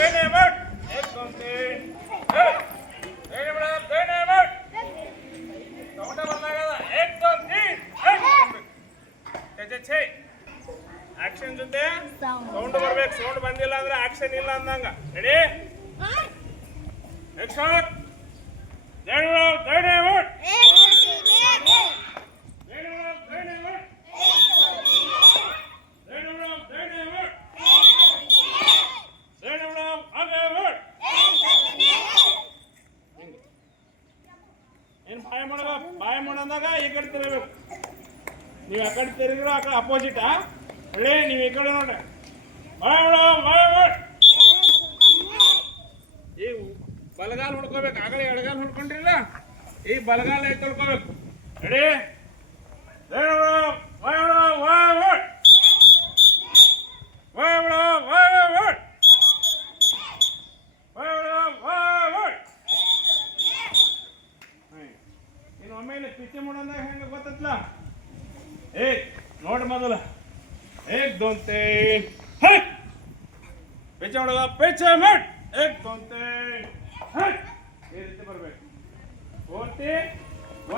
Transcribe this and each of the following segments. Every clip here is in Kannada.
Hey, Lambert! Hey, Conte! Sound. ಬರ್ಬೇಕು, ಸೌಂಡ್ ಬಂದಿಲ್ಲ ಅಂದ್ರೆ ಆಕ್ಷನ್ ಇಲ್ಲ ಅಂದಂಗ. ರೆಡಿ ಹಾಗೆ ಮಾಡ್. ಹಿಂಗೆ. ಏನ್ ಬಾಯ್ ಮಾಡೋದ? ಬಾಯ್ ಮಾಡೋದಾಗ ಈ ಕಡೆ ನೀವು ಆ ಕಡೆ ಆ ಅಪೋಸಿಟಾ ನೀವು ಈ ಕಡೆ ನೋಡ್ರಿ. ಮಾಡೋ, ಮಾಡ್. ಬಲಗಾಲ ಬಲಗಾಲ್ ಹುಡ್ಕೋಬೇಕು. ಆಗಲೇ ಎಡಗಾಲ್ ಹುಡ್ಕೊಂಡ್ರಿಲ್ಲ ಈ ಬಲಗಾಲ ಐತೆ ಹುಡ್ಕೋಬೇಕು. ರೆಡಿ ಇನ್ನು ಆಮೇಲೆ ಪಿಚ್ಚೆ ಮಾಡೋದಾಗ ಹೆಂಗೆ ಗೊತ್ತತ್ಲ? ಏ ನೋಡ್ ಮೊದಲ. ಏಕ್ ದೋನ್ ಹೈ! ಪಿಚ್ಚೆ ಮಾಡೋದ ಪಿಚ್ಚೆ ಮಾಡ್! ಏಕ್ ದೋನ್ ತೀನ್ ಹೈ! ಈ ರೀತಿ ಬರ್ಬೇಕು. ಪೂರ್ತಿ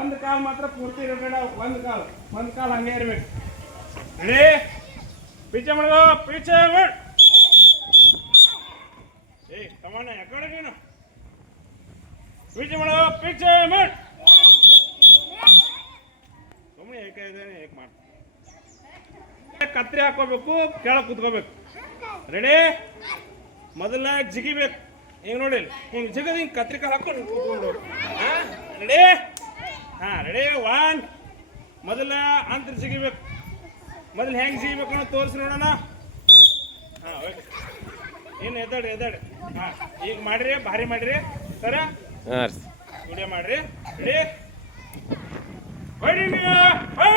ಒಂದು ಕಾಲ್ ಮಾತ್ರ ಪೂರ್ತಿ ಇರಬೇಡ, ಒಂದು ಕಾಲ್ ಒಂದು ಕಾಲ್ ಹಂಗೆ ಇರ್ಬೇಕು. ರೆಡಿ? ಪೀಚೆ ಮಾಡೋದ ಪೀಚೆ ಮಾಡ್! ಏ ಕಮಣ್ಣ ಯಾಕಡೆ ನೀನು? ಪಿಚ್ಚೆ ಮಾಡೋದ ಪಿಚ್ಚೆ ಮಾಡ್! ಸುಮ್ಮನೆ ಏಕೆ ಇದ್ದಾನೆ, ಏಕೆ ಮಾಡಿ. ಕತ್ರಿ ಹಾಕೋಬೇಕು ಕೆಳಗೆ ಕುತ್ಕೋಬೇಕು. ರೆಡಿ ಮೊದಲ ಜಿಗಿಬೇಕು. ಹಿಂಗೆ ನೋಡಿ ಹಿಂಗೆ ಜಿಗದ ಹಿಂಗೆ ಕತ್ರಿ ಕಾಲು ಹಾಕೊಂಡು ಕುತ್ಕೊಂಡು ರೆಡಿ ಹಾಂ? ರೆಡಿ ಒನ್ ಮೊದಲ ಅಂತರ ಜಿಗಿಬೇಕು. ಮೊದಲು ಹೆಂಗೆ ಜಿಗಿಬೇಕು ಅನ್ನೋ ತೋರಿಸಿ ನೋಡೋಣ. ಹಾಂ ಓಕೆ ಏನು ಎದ್ದಾಡಿ ಎದ್ದಾಡಿ. ಹಾಂ ಈಗ ಮಾಡಿರಿ ಭಾರಿ ಮಾಡಿರಿ. ಸರ? ಹಾಂ ಮಾಡಿರಿ ವಿಡಿಯೋ ಮಾಡ್ರಿ. ರೆಡಿ ಹೊಡಿ ಹಾ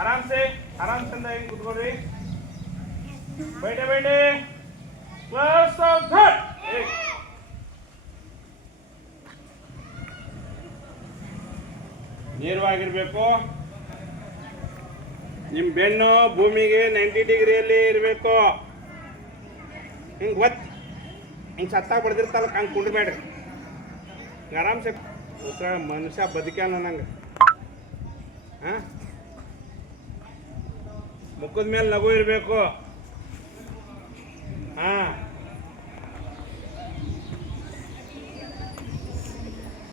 ಆರಾಮ್ಸೆ ಆರಾಮ್ಸಂದ ಹೆಂಗ್ ಕುತ್ಕೊಡ್ರಿ ಬೈಡೆ ಬೈಡೆ. ಕ್ಲಾಸ್ ಆಫ್ ಥರ್ಡ್ ನೇರವಾಗಿರ್ಬೇಕು. ನಿಮ್ಮ ಬೆನ್ನು ಭೂಮಿಗೆ ನೈಂಟಿ ಡಿಗ್ರಿಯಲ್ಲಿ ಇರಬೇಕು. ಹಿಂಗೆ ಒತ್ತಿ. ಹಿಂಗೆ ಸತ್ತಾಗ ಬಡ್ದಿರ್ತಲ್ಲ ಹಂಗೆ ಕುಂಡ್ಬೇಡ್ರಿ ಆರಾಮ್ಸೆ ಮನುಷ್ಯ ಬದುಕ್ಯಾನ ನಂಗೆ. ಹಾಂ? ಮುಖದ ಮೇಲೆ ನಗು ಇರಬೇಕು. ಹಾಂ.